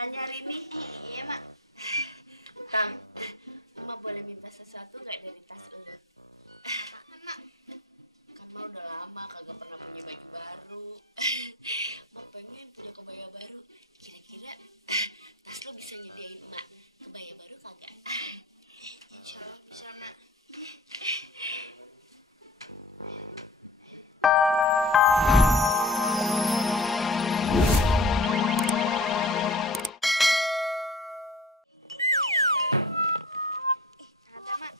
makannya hari ini? Iya, Mak. Tang, Emak boleh minta sesuatu gak dari tas lu? Mak. Kan Emak udah lama kagak pernah punya baju baru. Emak pengen punya kebaya baru. Kira-kira tas lu bisa nyediain Emak kebaya baru kagak? Insya Allah bisa, Mak. Ada, Mak.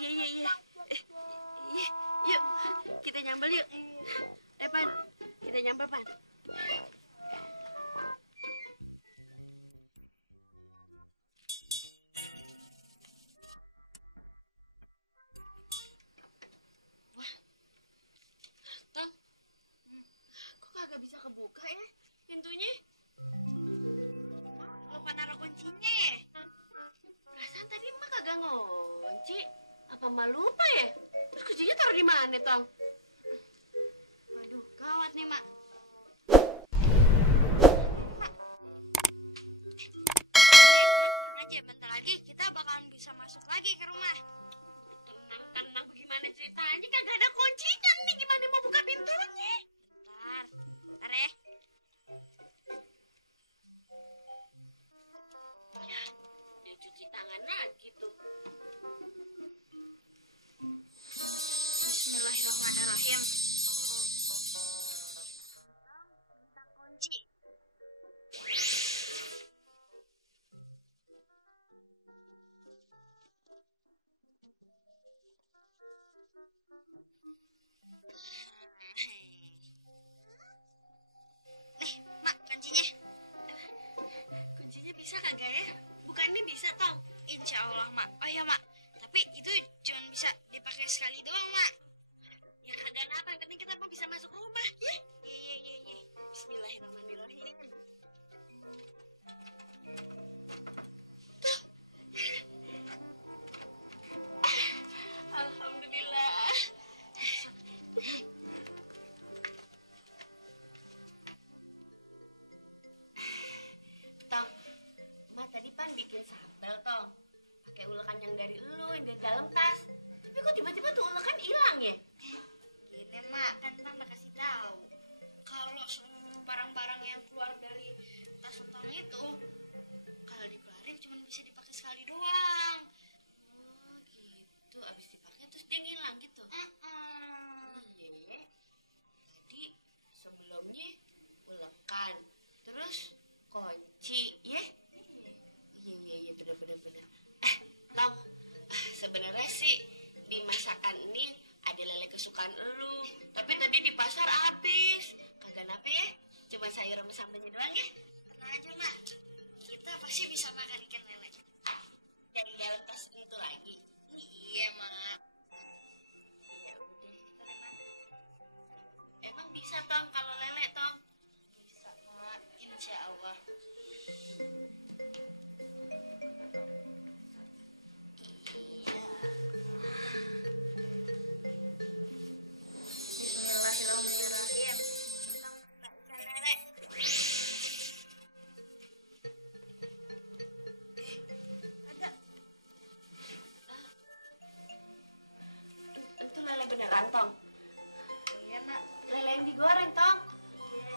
Iya. Yuk, kita nyambel yuk. Pan, kita nyambel, Pan. Wah, Tang, kok kagak bisa kebuka ya pintunya? Lupa naruh kuncinya ya? Perasaan tadi Emak kagak ngunci. Apa Emak lupa ya? Terus kuncinya taruh di mana, Tong? Waduh, gawat nih, Mak. Tenang aja, bentar lagi kita bakalan bisa masuk lagi ke rumah. Tenang, gimana ceritanya? Kagak ada kuncinya nih. Gimana mau buka pintunya? Bentar ya. Dia cuci tangan lagi tuh. Bismillahirrahmanirrahim. Kunci. Mak, kuncinya. Kuncinya bisa kagak ya? Bukannya bisa, Tong? Insya Allah, Mak. Oh ya, Mak. Tapi itu cuma bisa dipakai sekali doang, Mak. Ya kagak apa, yang penting kita bisa masuk rumah, ya? Iya. Bismillahirrahmanirrahim. Alhamdulillah. Tong, Emak tadi Pan bikin sambal, Tong. Pakai ulekan yang dari dalam tas. Tapi kok tiba-tiba tuh ulekan hilang ya? Gini, Mak, kan Bang udah kasih tahu. Kalau seluruh barang-barang yang keluar dari tas Tong itu, kalau dikeluarin cuma bisa dipakai sekali doang. Oh gitu, abis dipakai terus dia ngilang gitu. Iya. Jadi sebelumnya ulekan, terus kunci, ya? Iya, bener. Tong, sebenarnya sih di masakan ini ada lele kesukaan elu, tapi tadi di pasar habis. Kagak nape ya, cuma sayur sama sambelnya doang ya. Tenang aja, Mak. Kita pasti bisa makan ikan lele. Yang di dalam tas itu lagi. Iya, Mak. Ya udah. Emang bisa, Tong, kalau lele, Tong? Bisa, Mak. Insya Allah. Bismillahirrahmanirrahim. Lele. Ada. Itu lele beneran, Tong? Iya, Mak. Lele yang digoreng, Tong? Iya.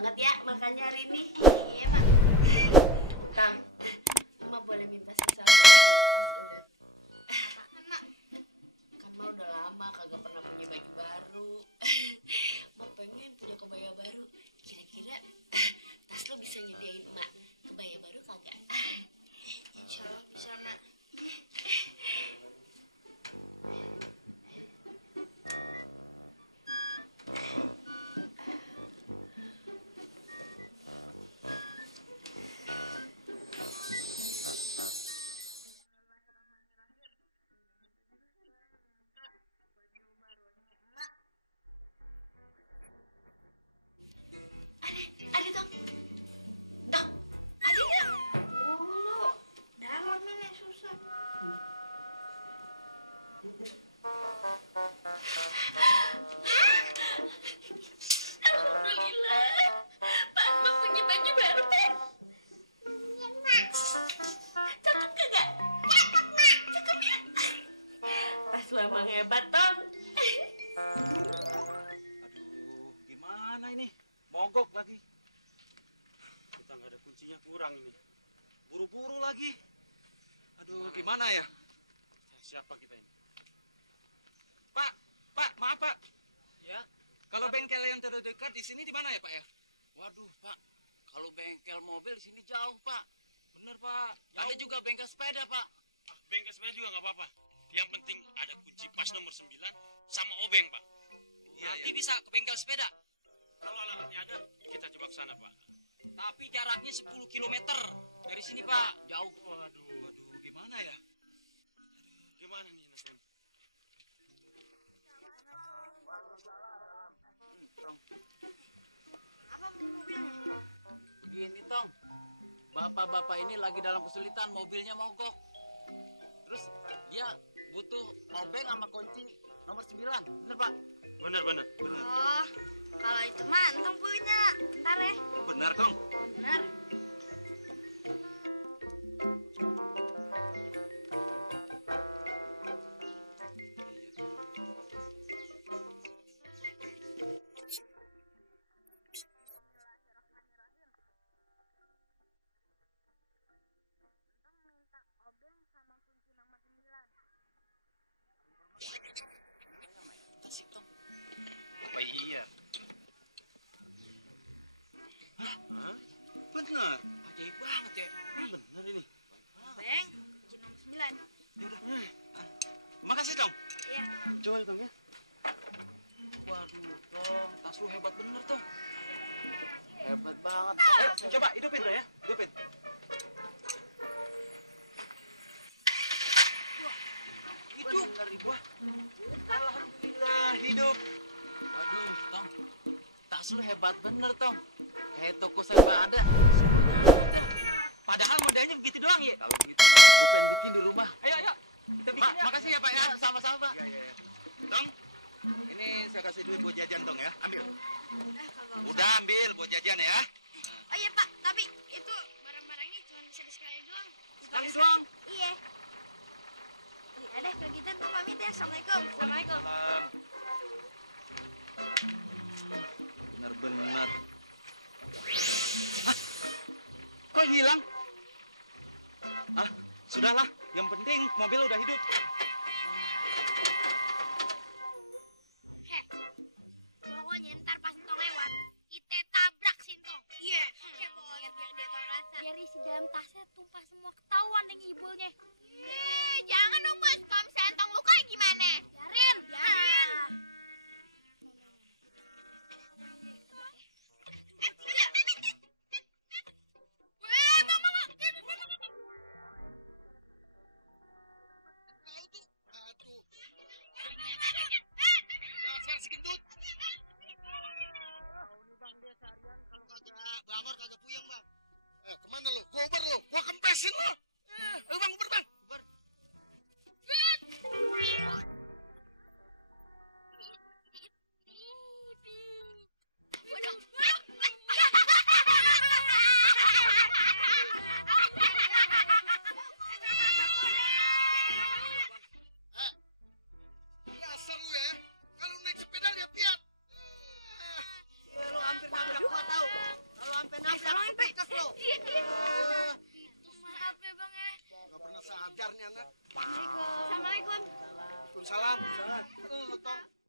banget ya makannya hari ini. Iya, Mak. Tang, Mak boleh minta sesuatu? Mak. Kan Mak udah lama kagak pernah punya baju baru. Mak pengen punya kebaya baru. Kira-kira Tas lo bisa nyediain Mak kebaya baru kagak? Insya Allah bisa, Mak. Ada Tong. Tong, ada nggak? Dulu. Dalam ini susah. Alhamdulillah. Pas Mak punya baju baru, Pak. Cakep kagak? Cakep, Mak. Cakep ya? Tas lo emang hebat, Tong. Aduh, gimana ini? Mogok lagi. Kita nggak ada kuncinya, kurang ini. Buru-buru lagi. Aduh, gimana ya? Siapa kita ini? Pak, maaf Pak. Ya. Kalau bengkel yang terdekat di sini di mana ya Pak ya? Waduh, Pak. Kalau bengkel mobil di sini jauh, Pak. Bener Pak. Ada juga bengkel sepeda, Pak. Bengkel sepeda juga nggak apa-apa. Yang penting ada kunci pas nomor 9 sama obeng Pak. Nanti bisa ke bengkel sepeda. Kalau alamatnya ada, kita coba ke sana Pak. Tapi jaraknya 10 kilometer dari sini, Pak. Jauh. Waduh, gimana ya? Gimana nih nasib? Apa mobilnya? Begini, Tong. Bapak-bapak ini lagi dalam kesulitan, mobilnya mogok. Terus dia butuh obeng sama kunci nomor 9. Bener, Pak? Benar. Oh, kalau itu mah Entong punya. Ntar ya. Benar dong. Benar. Kasih, Tong. Oh iya. Hah? Benar. Ajaib banget ya. Benar ini. Beng, kunci nomor 9. Makasih dong. Iya. Jual dong ya. Waduh, Tong. Tas lu hebat bener, Tong. Hebat banget. Coba hidupin ya. Hidupin. Hidup. Benar Wah. Alhamdulillah hidup. Aduh, Tong. Tas lu hebat bener, Tong. Kayak toko serba ada. Padahal modelnya begitu doang ya. Kalau gitu, gue pengen bikin di rumah. Ayo. Kita bikin ya. Makasih ya, Pak ya. Sama-sama, Pak. Iya. Dong, ini saya kasih duit buat jajan dong ya. Ambil. Kagak usah. Udah ambil buat jajan ya. Oh iya Pak, tapi itu barang-barangnya cuma bisa sekali doang. Sekali doang. Iya. Iya deh, kalau gitu Entong pamit ya. Assalamualaikum. Assalamualaikum. Benar-benar. Kok hilang? Sudahlah. Yang penting mobil udah hidup. Heh, pokoknya ntar pas Entong lewat, kita tabrak si Entong. Iya. Heboh biar dia tahu rasa. Biar isi dalam tasnya tumpah semua ketahuan nih ngibulnya. Jangan dong bos, kalau misalnya Entong luka gimana? Biarin. Tolongin, Pe. Dekat lo. Maaf ya, Bang ya. Nggak pernah sadar nih anak. Assalamualaikum. Waalaikumsalam. Tong.